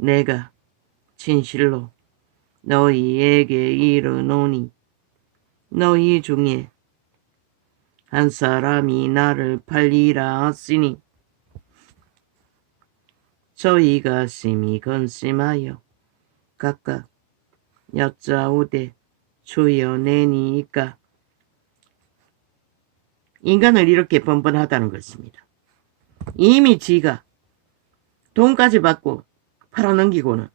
내가 진실로 너희에게 이르노니 너희 중에 한 사람이 나를 팔리라 하시니 저희가 심히 근심하여 각각 여짜오되 주여 내니이까. 인간을 이렇게 번번하다는 것입니다. 이미 지가 돈까지 받고 팔아넘기고는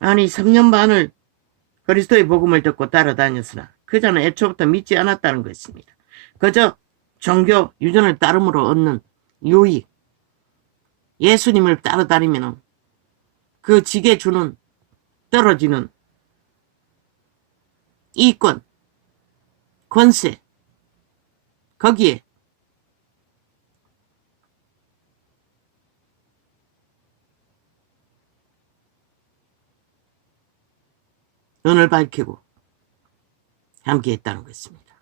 아니 3년 반을 그리스도의 복음을 듣고 따라다녔으나 그자는 애초부터 믿지 않았다는 것입니다. 그저 종교 유전을 따름으로 얻는 유익, 예수님을 따라다니면 그 지게 주는 떨어지는 이권, 권세, 거기에 눈을 밝히고 함께 했다는 것입니다.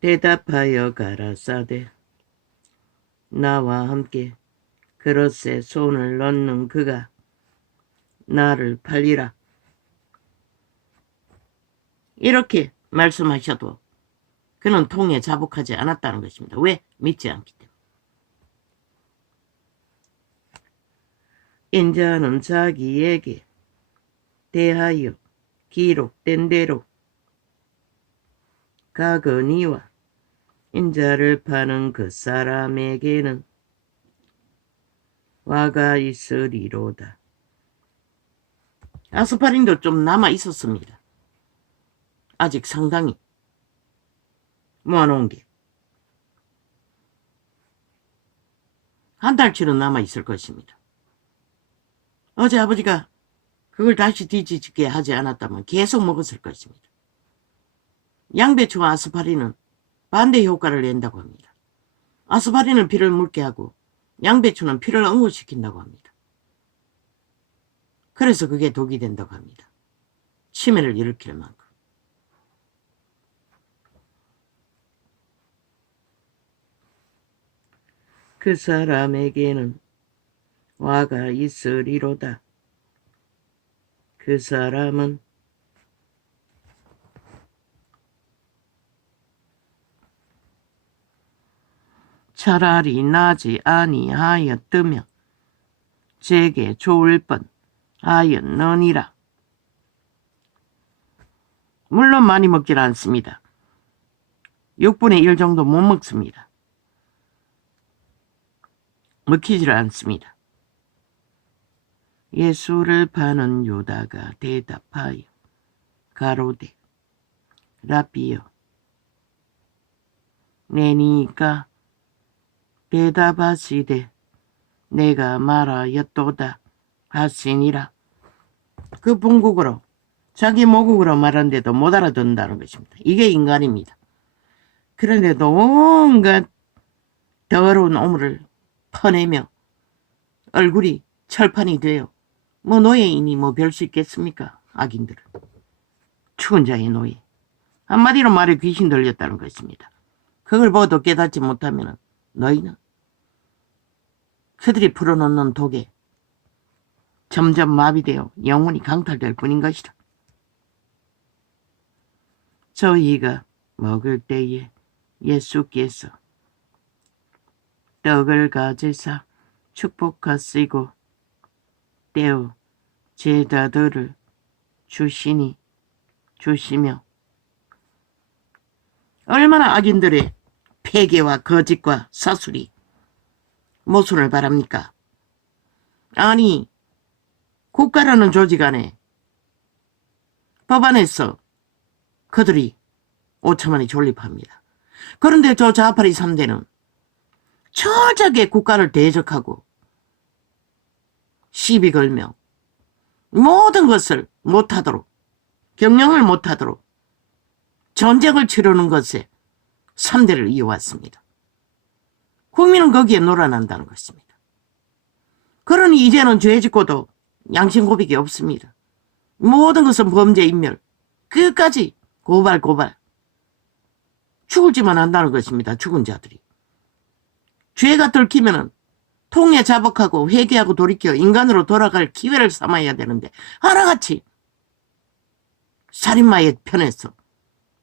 대답하여 가라사대 나와 함께 그릇에 손을 넣는 그가 나를 팔리라. 이렇게 말씀하셔도 그는 통에 자복하지 않았다는 것입니다. 왜? 믿지 않기 때문에. 인자는 자기에게 대하여 기록된 대로 가거니와 인자를 파는 그 사람에게는 화가 있으리로다. 아스파린도 좀 남아 있었습니다. 아직 상당히 모아놓은 게 한 달치는 남아 있을 것입니다. 어제 아버지가 그걸 다시 뒤지게 하지 않았다면 계속 먹었을 것입니다. 양배추와 아스파린은 반대 효과를 낸다고 합니다. 아스파린은 피를 묽게 하고 양배추는 피를 응고시킨다고 합니다. 그래서 그게 독이 된다고 합니다. 치매를 일으킬 만큼. 그 사람에게는 화가 있으리로다. 그 사람은 차라리 나지 아니하였으며 제게 좋을 뻔하였느니라. 물론 많이 먹질 않습니다. 6분의 1 정도 못 먹습니다. 먹히질 않습니다. 예수를 파는 유다가 대답하여 가로되 라비여 내니가 대답하시되 내가 말하였도다 하시니라. 그 본국으로 자기 모국으로 말하는데도 못 알아듣는다는 것입니다. 이게 인간입니다. 그런데도 온갖 더러운 오물을 퍼내며 얼굴이 철판이 되어 뭐 노예이니 뭐 별 수 있겠습니까? 악인들은. 죽은 자의 노예. 한마디로 말해 귀신 들렸다는 것입니다. 그걸 보고도 깨닫지 못하면 너희는 그들이 풀어놓는 독에 점점 마비되어 영혼이 강탈될 뿐인 것이다. 저희가 먹을 때에 예수께서 떡을 가지사 축복하시고 떼어 제자들을 주시며 얼마나 악인들의 폐괴와 거짓과 사술이 모순을 바랍니까? 아니 국가라는 조직 안에 법안에서 그들이 5천만이 존립합니다. 그런데 저 자파리 3대는 철저하게 국가를 대적하고 시비 걸며 모든 것을 못하도록 경영을 못하도록 전쟁을 치르는 것에 3대를 이어왔습니다. 국민은 거기에 놀아난다는 것입니다. 그러니 이제는 죄 짓고도 양심 고백이 없습니다. 모든 것은 범죄 인멸 끝까지 고발 죽을지만 한다는 것입니다. 죽은 자들이. 죄가 들키면은 통에 자복하고 회개하고 돌이켜 인간으로 돌아갈 기회를 삼아야 되는데 하나같이 살인마의 편에서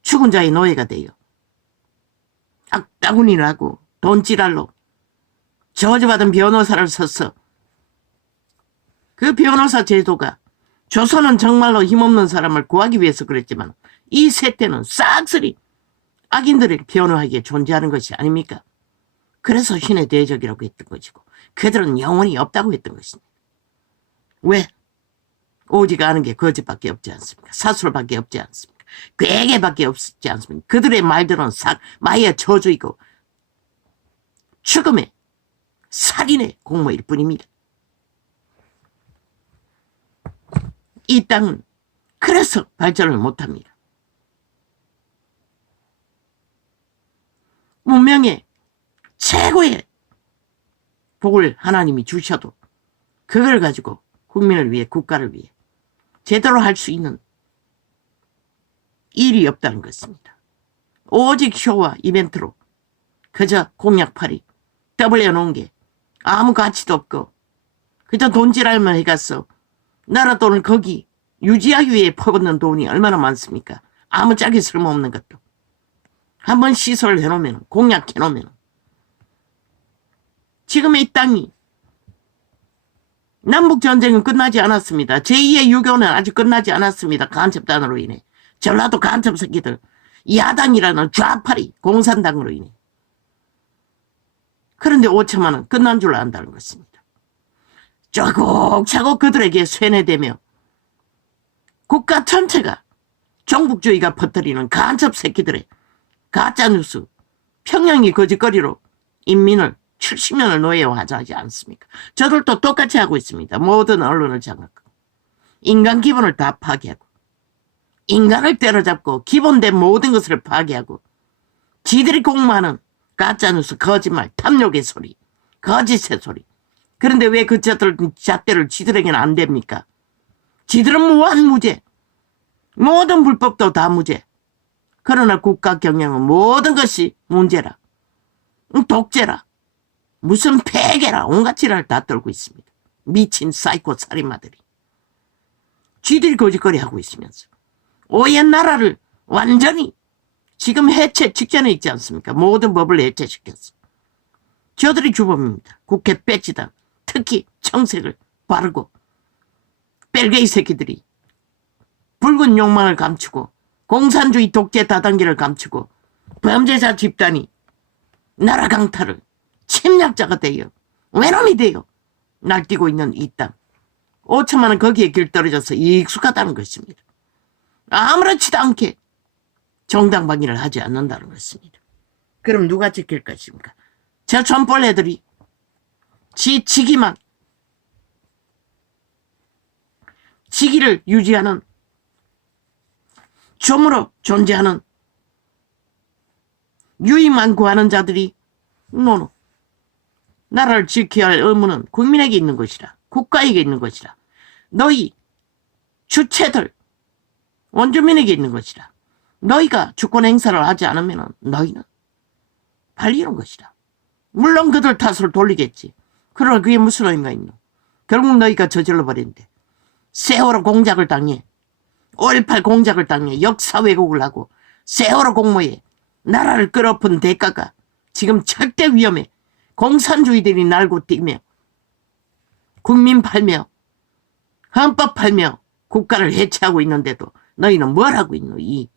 죽은 자의 노예가 돼요. 악다구니를 하고 돈지랄로 저주받은 변호사를 써서 그 변호사 제도가 조선은 정말로 힘없는 사람을 구하기 위해서 그랬지만 이 세태는 싹쓸이 악인들을 변호하기에 존재하는 것이 아닙니까? 그래서 신의 대적이라고 했던 것이고 그들은 영혼이 없다고 했던 것입니다. 왜? 오지가 않은 게 거짓밖에 없지 않습니까? 사술밖에 없지 않습니까? 괴계밖에 없지 않습니까? 그들의 말들은 마의 저주이고 죽음의 살인의 공모일 뿐입니다. 이 땅은 그래서 발전을 못합니다. 문명의 최고의 복을 하나님이 주셔도 그걸 가지고 국민을 위해 국가를 위해 제대로 할 수 있는 일이 없다는 것입니다. 오직 쇼와 이벤트로 그저 공약팔이 떠벌려 놓은 게 아무 가치도 없고 그저 돈질할만 해갔어. 나라 돈을 거기 유지하기 위해 퍼붓는 돈이 얼마나 많습니까? 아무짝에 쓸모없는 것도. 한번 시설을 해놓으면 공약해놓으면 지금의 이 땅이 남북전쟁은 끝나지 않았습니다. 제2의 유교는 아직 끝나지 않았습니다. 간첩단으로 인해. 전라도 간첩 새끼들 야당이라는 좌파리 공산당으로 인해. 그런데 5천만 원 끝난 줄 안다는 것입니다. 차곡차곡 그들에게 쇠뇌되며 국가 전체가 종북주의가 퍼뜨리는 간첩 새끼들의 가짜뉴스 평양이 거짓거리로 인민을 70년을 노예화하지 않습니까? 저들도 똑같이 하고 있습니다. 모든 언론을 장악하고 인간 기본을 다 파괴하고 인간을 때려잡고 기본된 모든 것을 파괴하고 지들이 공부하는 가짜뉴스 거짓말 탐욕의 소리 거짓의 소리. 그런데 왜 그 잣대를 지들에게는 안 됩니까? 지들은 무한무죄 모든 불법도 다 무죄. 그러나 국가 경영은 모든 것이 문제라 독재라 무슨 폐계라 온갖 지랄을 다 떨고 있습니다. 미친 사이코 살인마들이. 쥐들이 거짓거리 하고 있으면서 오랜 나라를 완전히 지금 해체 직전에 있지 않습니까? 모든 법을 해체시켰어. 저들이 주범입니다. 국회 배지단 특히 청색을 바르고 뺄개이 새끼들이 붉은 욕망을 감추고 공산주의 독재 다단계를 감추고 범죄자 집단이 나라 강탈을 침략자가 돼요. 외놈이 돼요. 날뛰고 있는 이 땅. 5천만 원 거기에 길 떨어져서 익숙하다는 것입니다. 아무렇지도 않게 정당방위를 하지 않는다는 것입니다. 그럼 누가 지킬 것입니까? 저 촌벌레들이 지기만 지기를 유지하는 좀으로 존재하는 유익만 구하는 자들이 노노. 나라를 지켜야 할 의무는 국민에게 있는 것이라. 국가에게 있는 것이라. 너희 주체들 원주민에게 있는 것이라. 너희가 주권 행사를 하지 않으면 너희는 발리는 것이라. 물론 그들 탓을 돌리겠지. 그러나 그게 무슨 의미가 있노? 결국 너희가 저질러 버린대. 세월호 공작을 당해 5.18 공작을 당해 역사 왜곡을 하고 세월호 공모에 나라를 끌어엎은 대가가 지금 절대 위험해. 공산주의들이 날고 뛰며 국민 팔며 헌법 팔며 국가를 해체하고 있는데도 너희는 뭘 하고 있노? 이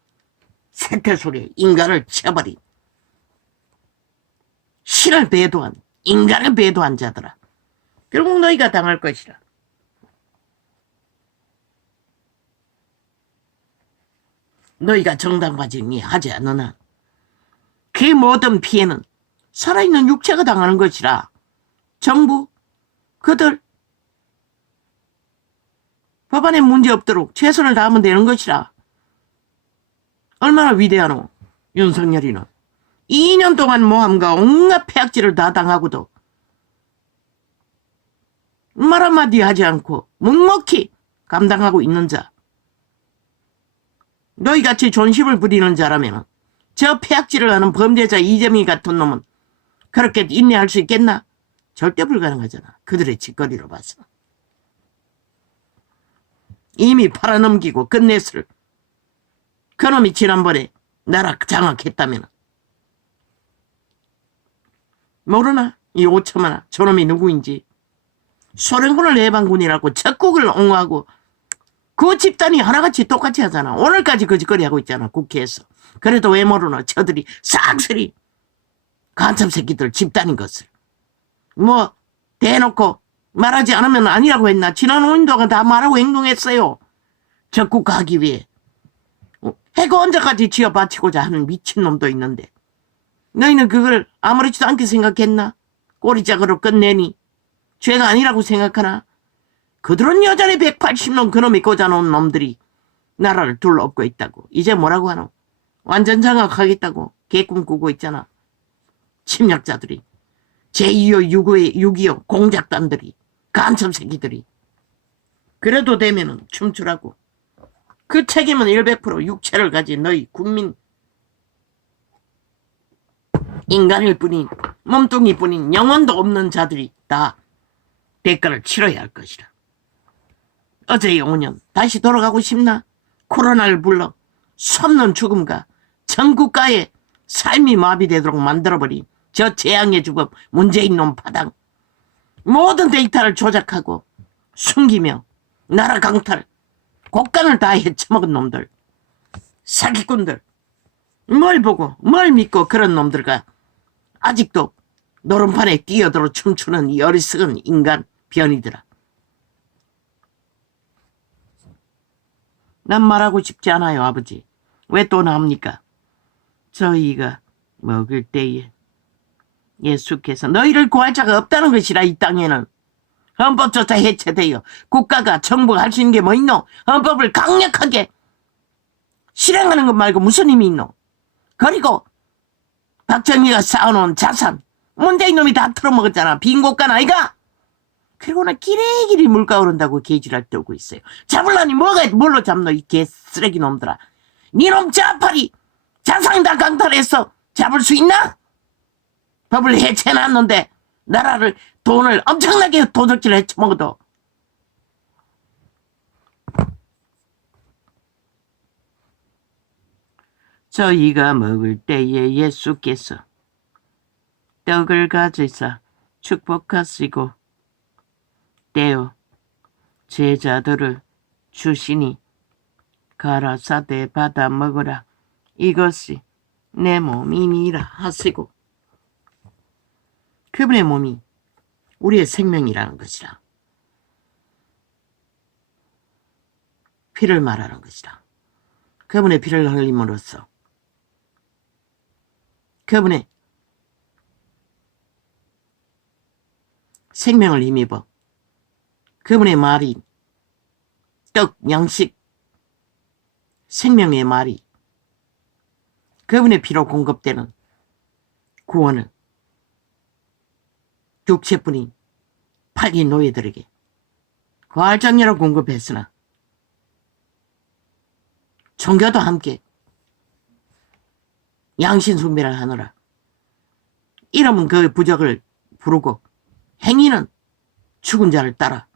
세태 속에 인간을 쳐버린 신을 배도한 인간을 배도한 자들아. 결국 너희가 당할 것이라. 너희가 정당과정이 하지 않는 한 그 모든 피해는 살아있는 육체가 당하는 것이라. 정부 그들 법안에 문제 없도록 최선을 다하면 되는 것이라. 얼마나 위대하노 윤석열이는. 2년 동안 모함과 온갖 폐악질을 다 당하고도 말 한마디 하지 않고 묵묵히 감당하고 있는 자. 너희같이 존심을 부리는 자라면 저 폐악질을 하는 범죄자 이재명이 같은 놈은 그렇게 인내할 수 있겠나? 절대 불가능하잖아. 그들의 짓거리로 봐서. 이미 팔아넘기고 끝냈을 그놈이 지난번에 나라 장악했다면 모르나? 이 5천만원 저놈이 누구인지. 소련군을 해방군이라고 적국을 옹호하고 그 집단이 하나같이 똑같이 하잖아. 오늘까지 그 짓거리 하고 있잖아. 국회에서. 그래도 왜 모르나? 저들이 싹쓸이 간첩 새끼들 집단인 것을. 뭐 대놓고 말하지 않으면 아니라고 했나? 지난 5년 동안 다 말하고 행동했어요. 적국하기 위해. 해가 언제까지 쥐어 바치고자 하는 미친놈도 있는데 너희는 그걸 아무렇지도 않게 생각했나? 꼬리짝으로 끝내니 죄가 아니라고 생각하나? 그들은 여전히 180놈 그놈이 꽂아놓은 놈들이 나라를 둘러엎고 있다고. 이제 뭐라고 하노? 완전 장악하겠다고 개꿈 꾸고 있잖아. 침략자들이. 제2호 6.25 공작단들이. 간첩 새끼들이. 그래도 되면은 춤추라고. 그 책임은 100% 육체를 가진 너희 국민 인간일 뿐인 몸뚱이 뿐인 영혼도 없는 자들이 다 대가를 치러야 할 것이라. 어제의 5년 다시 돌아가고 싶나? 코로나를 불러 섭는 죽음과 전국가의 삶이 마비되도록 만들어버린 저 재앙의 주범 문재인 놈 파당. 모든 데이터를 조작하고 숨기며 나라 강탈 곡간을 다 헤쳐먹은 놈들, 사기꾼들, 뭘 보고 뭘 믿고 그런 놈들과 아직도 노름판에 뛰어들어 춤추는 이 어리석은 인간 변이들아. 난 말하고 싶지 않아요, 아버지. 왜 또 나옵니까? 저희가 먹을 때에 예수께서 너희를 구할 자가 없다는 것이라. 이 땅에는 헌법조차 해체되어 국가가 정부가 할 수 있는 게 뭐 있노? 헌법을 강력하게 실행하는 것 말고 무슨 힘이 있노? 그리고 박정희가 쌓아놓은 자산 문재인 놈이 다 털어먹었잖아. 빈 곳간 아이가? 그리고는 기레기리 물가 오른다고 개지랄 떨고 있어요. 잡으려니 뭘로 잡노? 이 개쓰레기 놈들아. 니놈 자파리 자산 다 강탈해서 잡을 수 있나? 법을 해체해놨는데 나라를 돈을 엄청나게 도둑질을 해쳐먹어도 저희가 먹을 때에 예수께서 떡을 가지사 축복하시고 떼어 제자들을 주시니 가라사대 받아 먹으라. 이것이 내 몸이니라 하시고. 그분의 몸이 우리의 생명이라는 것이라. 피를 말하는 것이라. 그분의 피를 흘림으로써 그분의 생명을 힘입어 그분의 말이 떡, 양식, 생명의 말이 그분의 피로 공급되는 구원은 육체뿐인 팔기 노예들에게 과알장려로 공급했으나 종교도 함께 양신 숭배를 하느라 이름은 그 부적을 부르고 행위는 죽은 자를 따라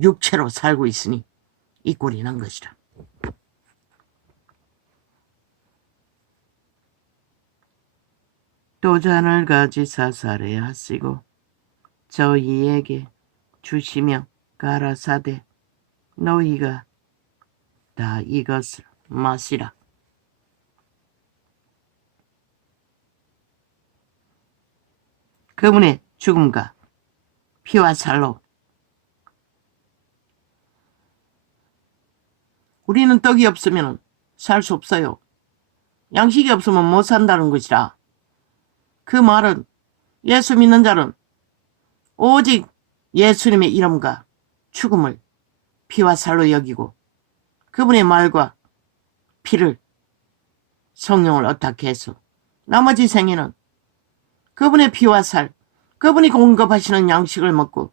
육체로 살고 있으니 이 꼴이 난 것이라. 또 잔을 가지사 살해하시고 저희에게 주시며 가라사대 너희가 다 이것을 마시라. 그분의 죽음과 피와 살로 우리는 떡이 없으면 살 수 없어요. 양식이 없으면 못 산다는 것이라. 그 말은 예수 믿는 자는 오직 예수님의 이름과 죽음을 피와 살로 여기고 그분의 말과 피를 성령을 어떻게 해서 나머지 생에는 그분의 피와 살, 그분이 공급하시는 양식을 먹고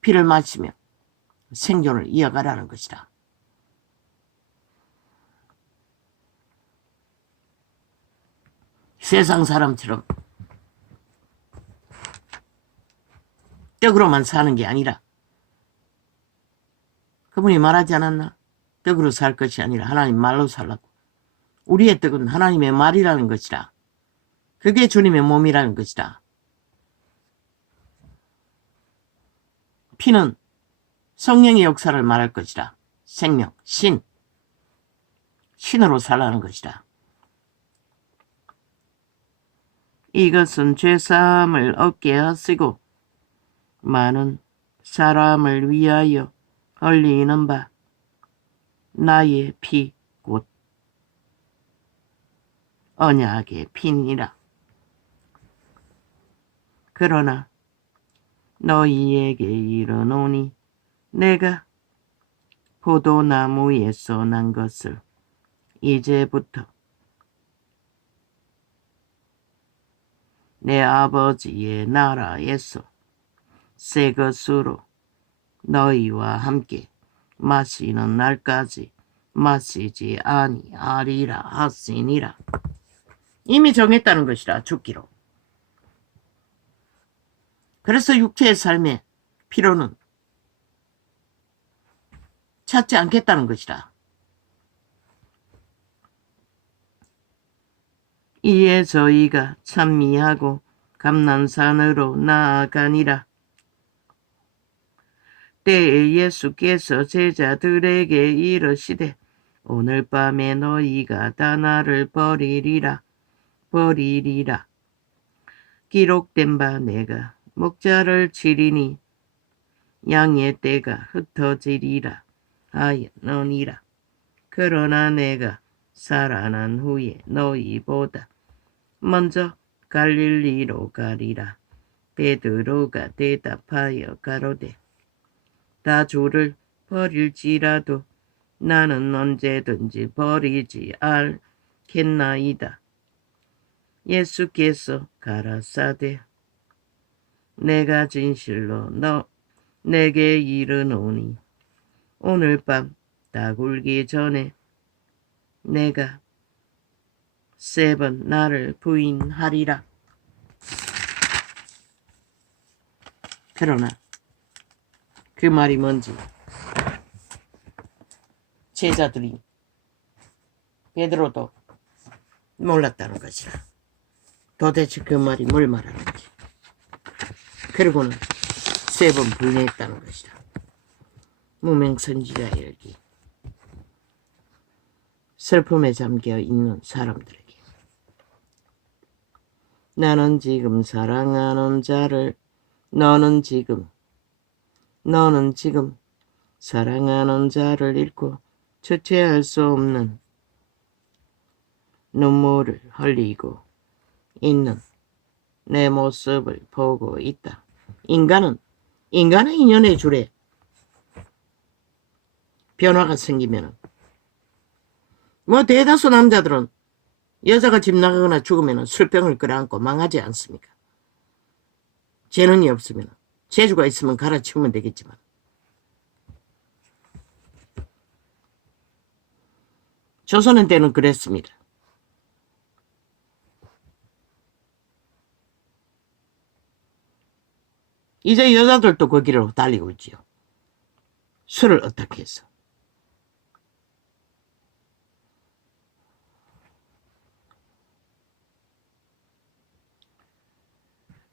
피를 마시며 생존을 이어가라는 것이다. 세상 사람처럼 떡으로만 사는 게 아니라 그분이 말하지 않았나? 떡으로 살 것이 아니라 하나님 말로 살라고. 우리의 떡은 하나님의 말이라는 것이라. 그게 주님의 몸이라는 것이라. 피는 성령의 역사를 말할 것이라. 생명, 신으로 살라는 것이라. 이것은 죄사함을 얻게 하시고 많은 사람을 위하여 흘리는 바 나의 피 곧 언약의 피니라. 그러나 너희에게 이르노니 내가 포도나무에서 난 것을 이제부터 내 아버지의 나라에서 새 것으로 너희와 함께 마시는 날까지 마시지 아니하리라 하시니라. 이미 정했다는 것이라. 죽기로. 그래서 육체의 삶의 필요는 찾지 않겠다는 것이라. 이에 저희가 찬미하고 감난산으로 나아가니라. 때에 예수께서 제자들에게 이르시되 오늘 밤에 너희가 다 나를 버리리라. 기록된 바 내가 목자를 치리니 양의 떼가 흩어지리라 하였느니라. 그러나 내가 살아난 후에 너희보다 먼저 갈릴리로 가리라. 베드로가 대답하여 가로되 다 주를 버릴지라도 나는 언제든지 버리지 않겠나이다. 예수께서 가라사대 내가 진실로 내게 이르노니 오늘 밤 다 굴기 전에 내가 3번 나를 부인하리라. 그러나 그 말이 뭔지 제자들이 베드로도 몰랐다는 것이라. 도대체 그 말이 뭘 말하는지. 그리고는 3번 부인했다는 것이라. 무명선지자 열기. 슬픔에 잠겨 있는 사람들에게 나는 지금 사랑하는 자를 너는 지금 사랑하는 자를 잃고 주체할 수 없는 눈물을 흘리고 있는 내 모습을 보고 있다. 인간의 인연의 줄에 변화가 생기면은 대다수 남자들은 여자가 집 나가거나 죽으면 술병을 끌어안고 망하지 않습니까? 재능이 없으면 재주가 있으면 갈아치우면 되겠지만 조선은 때는 그랬습니다. 이제 여자들도 그 길로 달리고 있지요. 술을 어떻게 해서.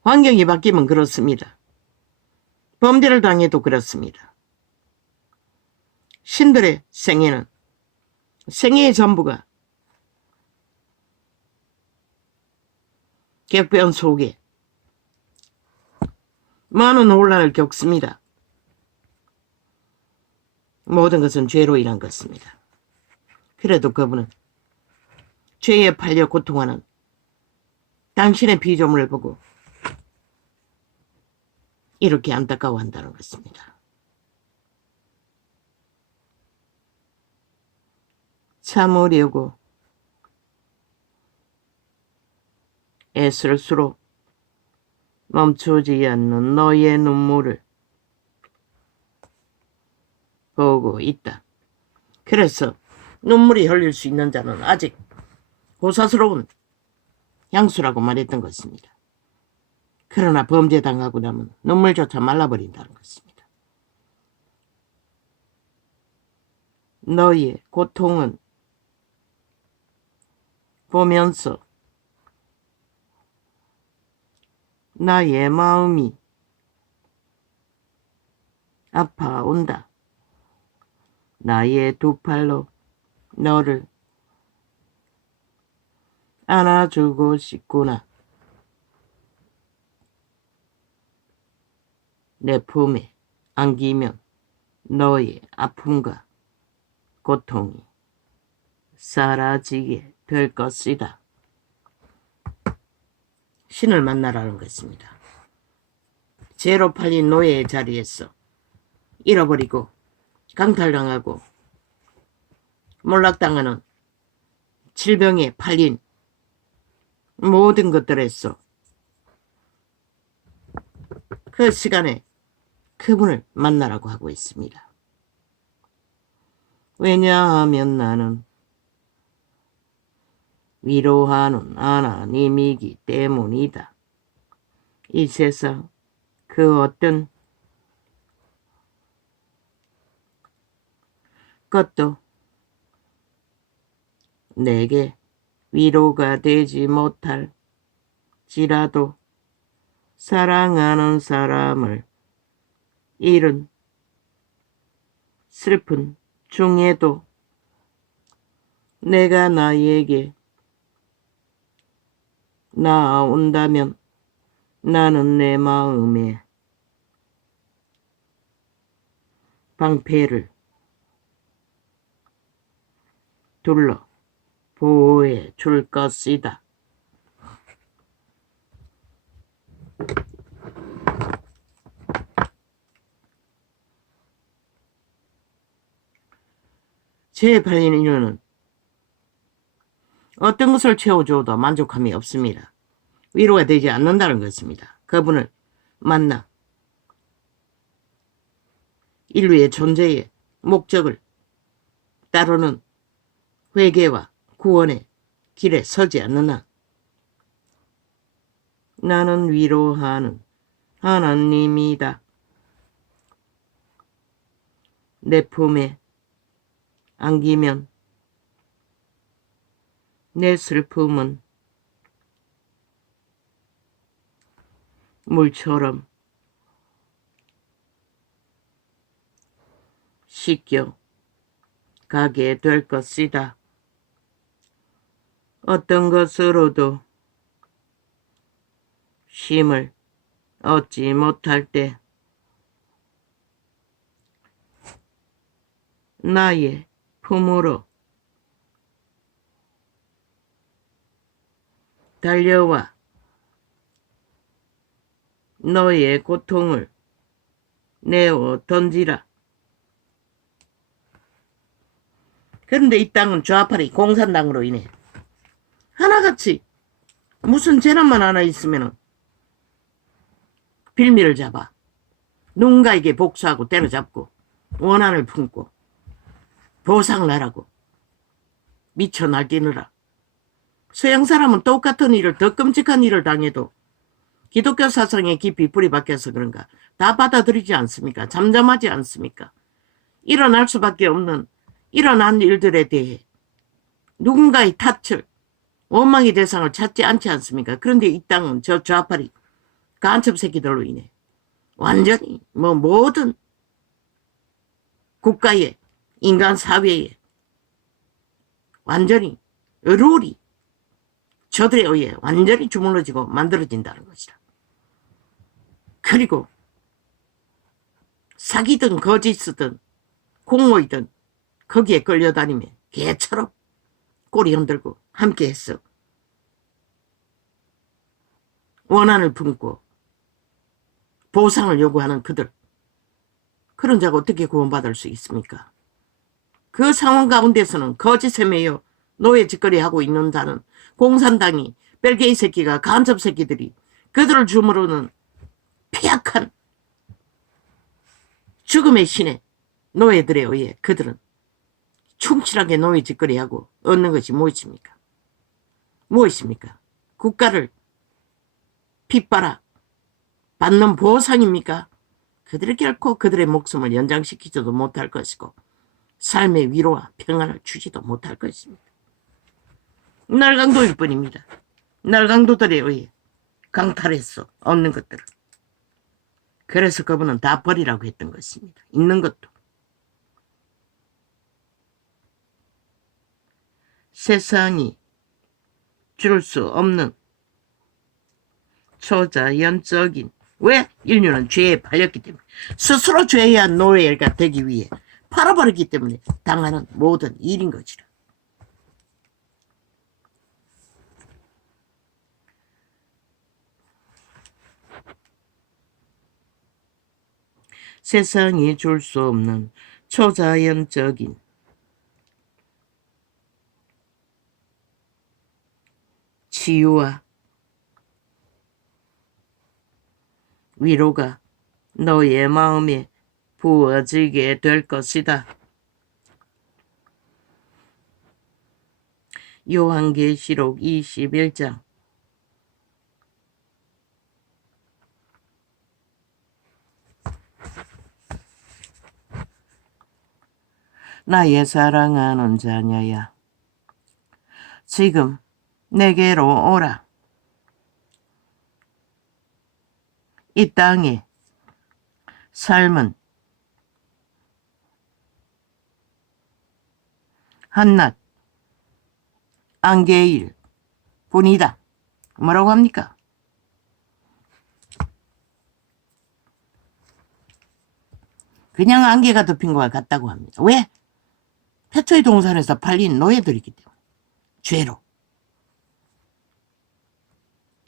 환경이 바뀌면 그렇습니다. 범죄를 당해도 그렇습니다. 신들의 생애의 전부가 격변 속에 많은 혼란을 겪습니다. 모든 것은 죄로 인한 것입니다. 그래도 그분은 죄에 팔려 고통하는 당신의 피조물을 보고 이렇게 안타까워한다는 것입니다. 참으려고 애쓸수록 멈추지 않는 너의 눈물을 보고 있다. 그래서 눈물이 흘릴 수 있는 자는 아직 고사스러운 향수라고 말했던 것입니다. 그러나 범죄당하고 나면 눈물조차 말라버린다는 것입니다. 너희의 고통은 보면서 나의 마음이 아파온다. 나의 두 팔로 너를 안아주고 싶구나. 내 품에 안기면 너의 아픔과 고통이 사라지게 될 것이다. 신을 만나라는 것입니다. 죄로 팔린 노예의 자리에서 잃어버리고 강탈당하고 몰락당하는 질병에 팔린 모든 것들에서 그 시간에 그분을 만나라고 하고 있습니다. 왜냐하면 나는 위로하는 하나님이기 때문이다. 이 세상 그 어떤 것도 내게 위로가 되지 못할지라도 사랑하는 사람을 잃은 슬픈 중에도 내가 나에게 나아온다면 나는 내 마음에 방패를 둘러 보호해 줄 것이다. 죄에 팔린 인류는 어떤 것을 채워줘도 만족함이 없습니다. 위로가 되지 않는다는 것입니다. 그분을 만나 인류의 존재의 목적을 따르는 회개와 구원의 길에 서지 않는 한 나는 위로하는 하나님이다. 내 품에 안기면 내 슬픔은 물처럼 씻겨 가게 될 것이다. 어떤 것으로도 쉼을 얻지 못할 때 나의 품으로 달려와 너의 고통을 내어 던지라. 그런데 이 땅은 좌파리 공산당으로 인해 하나같이 무슨 재난만 하나 있으면 빌미를 잡아 누군가에게 복수하고 때려잡고 원한을 품고 보상나라고 미쳐 날뛰느라 서양 사람은 똑같은 일을 더 끔찍한 일을 당해도 기독교 사상에 깊이 뿌리 박혀서 그런가 다 받아들이지 않습니까? 잠잠하지 않습니까? 일어날 수밖에 없는 일어난 일들에 대해 누군가의 탓을 원망의 대상을 찾지 않지 않습니까? 그런데 이 땅은 저 좌파리 간첩 새끼들로 인해 완전히 모든 국가에 인간 사회에 완전히 룰이 저들에 의해 완전히 주물러지고 만들어진다는 것이다. 그리고 사기든 거짓이든 공모이든 거기에 끌려다니며 개처럼 꼬리 흔들고 함께했어. 원한을 품고 보상을 요구하는 그들. 그런 자가 어떻게 구원받을 수 있습니까? 그 상황 가운데서는 거짓에 매여 노예 짓거리하고 있는 자는 공산당이 벨게이 새끼가 간첩 새끼들이 그들을 주무르는 폐악한 죽음의 신의 노예들에 의해 그들은 충실하게 노예 짓거리하고 얻는 것이 무엇입니까? 무엇입니까? 국가를 핏바라 받는 보상입니까? 그들이 결코 그들의 목숨을 연장시키지도 못할 것이고 삶의 위로와 평안을 주지도 못할 것입니다. 날강도일 뿐입니다. 날강도들에 의해 강탈해서 얻는 것들을. 그래서 그분은 다 버리라고 했던 것입니다. 있는 것도. 세상이 줄 수 없는 초자연적인, 왜? 인류는 죄에 팔렸기 때문에, 스스로 죄의 노예가 되기 위해 팔아버렸기 때문에 당하는 모든 일인 것이라. 세상이 줄 수 없는 초자연적인 치유와 위로가 너의 마음에 부어지게 될 것이다. 요한계시록 21장 나의 사랑하는 자녀야, 지금 내게로 오라. 이 땅의 삶은 한낱 안개일 뿐이다. 뭐라고 합니까? 그냥 안개가 덮인 것과 같다고 합니다. 왜? 태초의 동산에서 팔린 노예들이기 때문에. 죄로.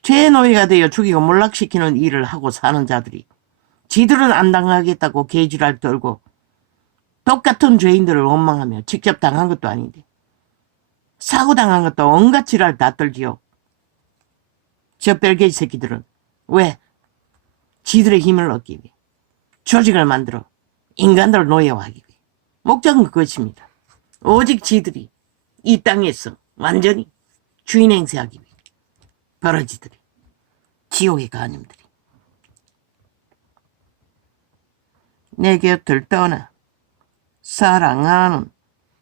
죄의 노예가 되어 죽이고 몰락시키는 일을 하고 사는 자들이 지들은 안 당하겠다고 개지랄 떨고 똑같은 죄인들을 원망하며 직접 당한 것도 아닌데 사고 당한 것도 온갖 지랄 다 떨지요. 저 뺄개지 새끼들은 왜? 지들의 힘을 얻기 위해 조직을 만들어 인간들을 노예화하기 위해. 목적은 그것입니다. 오직 지들이 이 땅에서 완전히 주인 행세하기 위해. 버러지들이, 지옥의 간염들이 내 곁을 떠나 사랑하는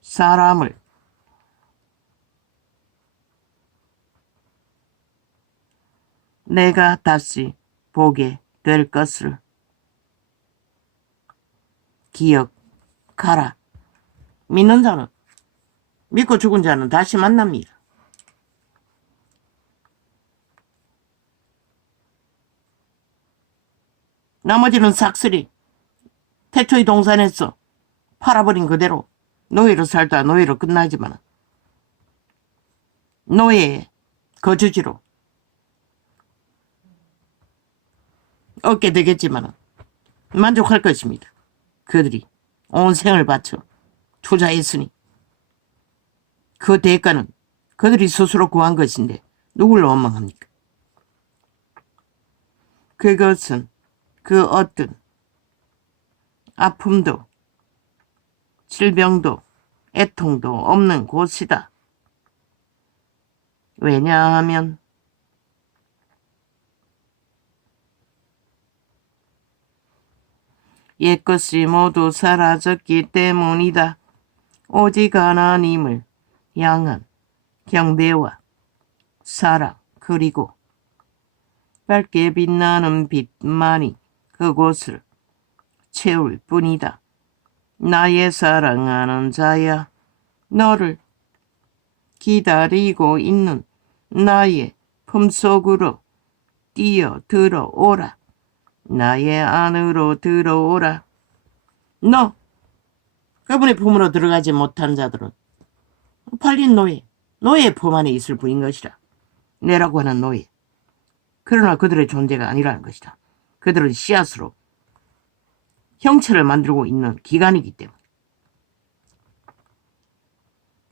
사람을 내가 다시 보게 될 것을 기억하라. 믿는 자는, 믿고 죽은 자는 다시 만납니다. 나머지는 싹쓸이 태초의 동산에서 팔아버린 그대로 노예로 살다 노예로 끝나지만 노예의 거주지로 얻게 되겠지만 만족할 것입니다. 그들이 온 생을 바쳐 투자했으니 그 대가는 그들이 스스로 구한 것인데 누굴 원망합니까? 그것은 그 어떤 아픔도 질병도 애통도 없는 곳이다. 왜냐하면 옛것이 모두 사라졌기 때문이다. 오직 하나님을 향한 경배와 사랑 그리고 밝게 빛나는 빛만이 그곳을 채울 뿐이다. 나의 사랑하는 자야, 너를 기다리고 있는 나의 품속으로 뛰어 들어오라. 나의 안으로 들어오라. 너 그분의 품으로 들어가지 못한 자들은 팔린 노예의 품 안에 있을 뿐인 것이라. 내라고 하는 노예. 그러나 그들의 존재가 아니라는 것이다. 그들은 씨앗으로 형체를 만들고 있는 기관이기 때문에.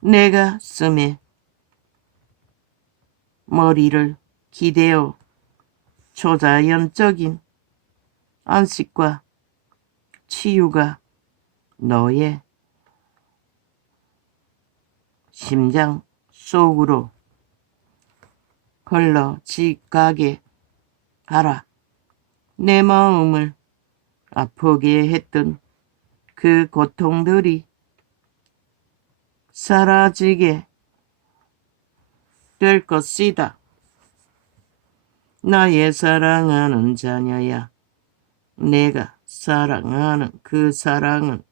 내가 숨에 머리를 기대어 초자연적인 안식과 치유가 너의 심장 속으로 흘러지가게 하라. 내 마음을 아프게 했던 그 고통들이 사라지게 될 것이다. 나의 사랑하는 자녀야, 내가 사랑하는 그 사랑은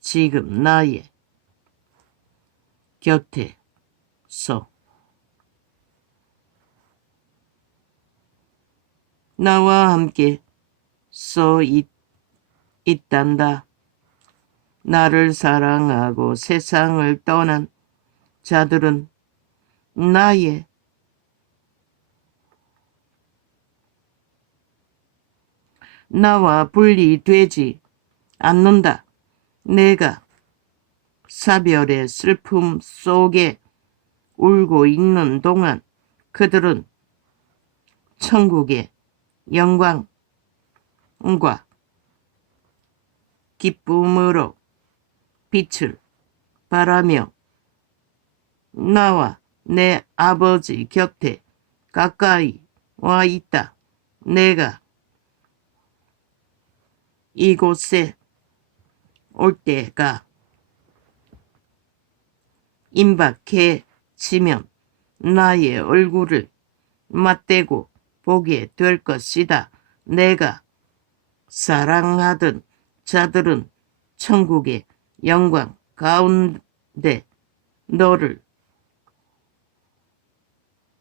지금 나의 곁에서 나와 함께 서 있단다. 나를 사랑하고 세상을 떠난 자들은 나와 분리되지 않는다. 내가 사별의 슬픔 속에 울고 있는 동안 그들은 천국의 영광과 기쁨으로 빛을 발하며 나와 내 아버지 곁에 가까이 와 있다. 내가 이곳에 올 때가 임박해지면 나의 얼굴을 맞대고 보게 될 것이다. 내가 사랑하던 자들은 천국의 영광 가운데 너를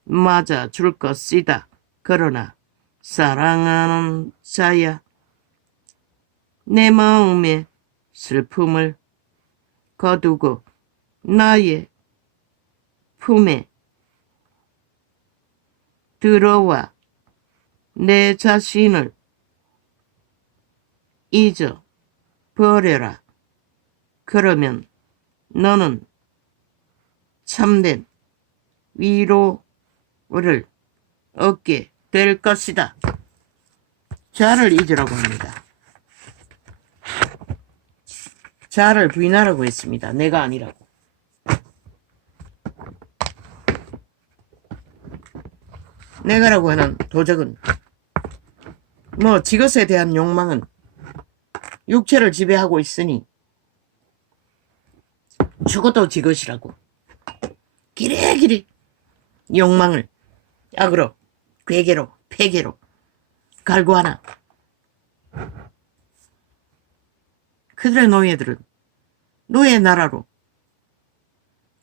맞아줄 것이다. 그러나 사랑하는 자야, 내 마음의 슬픔을 거두고 나의 품에 들어와 내 자신을 잊어버려라. 그러면 너는 참된 위로를 얻게 될 것이다. 자아를 잊으라고 합니다. 자아를 부인하라고 했습니다. 내가 아니라고. 내가라고 하는 도적은 지것에 대한 욕망은 육체를 지배하고 있으니 죽어도 지것이라고 기레기레 욕망을 악으로 괴계로 폐계로 갈구하나 그들의 노예들은 노예 나라로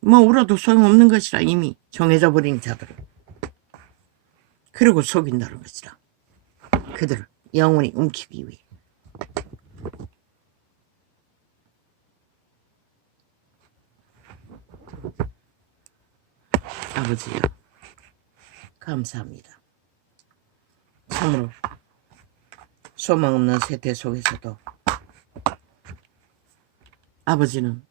울어도 소용없는 것이라 이미 정해져 버린 자들은 그리고 속인다는 것이라. 그들을 영원히 움키기 위해. 아버지요, 감사합니다. 참으로 소망 없는 세대 속에서도 아버지는